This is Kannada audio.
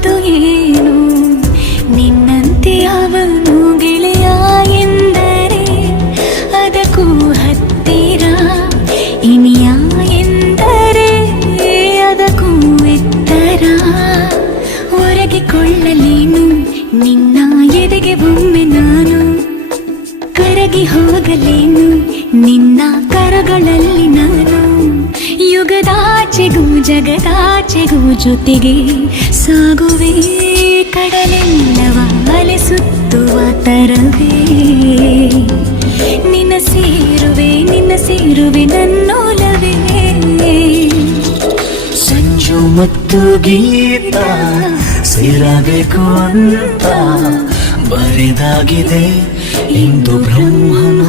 ಅದು ಏನು ನಿನ್ನಂತೆ ಅವನು ಗೆಳೆಯ ಎಂದರೆ ಅದಕ್ಕೂ ಹತ್ತಿರ, ಇನಿಯ ಎಂದರೆ ಅದಕ್ಕೂ ಎತ್ತರ. ಒರಗಿಕೊಳ್ಳಲೇನು ನಿನ್ನ ಎದೆಗೆ ಒಮ್ಮೆ ನಾನು, ಕರಗಿ ಹೋಗಲೇನು ನಿನ್ನ ಕರಗಳಲ್ಲಿ ನಾನು. ಯುಗದಾಚೆಗೂ ಜಗದಾಚೆಗೂ ಜೊತೆಗೆ ಸಾಗುವೆ, ಕಡಲೆಲ್ಲವ ಅಲೆಸುತ್ತುವ ತರವೇ. ನಿನ್ನ ಸೇರುವೆ ನನ್ನೋಲವೇ. ಸಂಜು ಮತ್ತು ಗೀತ ಸೇರಬೇಕು ಅಂತ ಬರೆದಾಗಿದೆ ಇಂದು ಬ್ರಹ್ಮನು.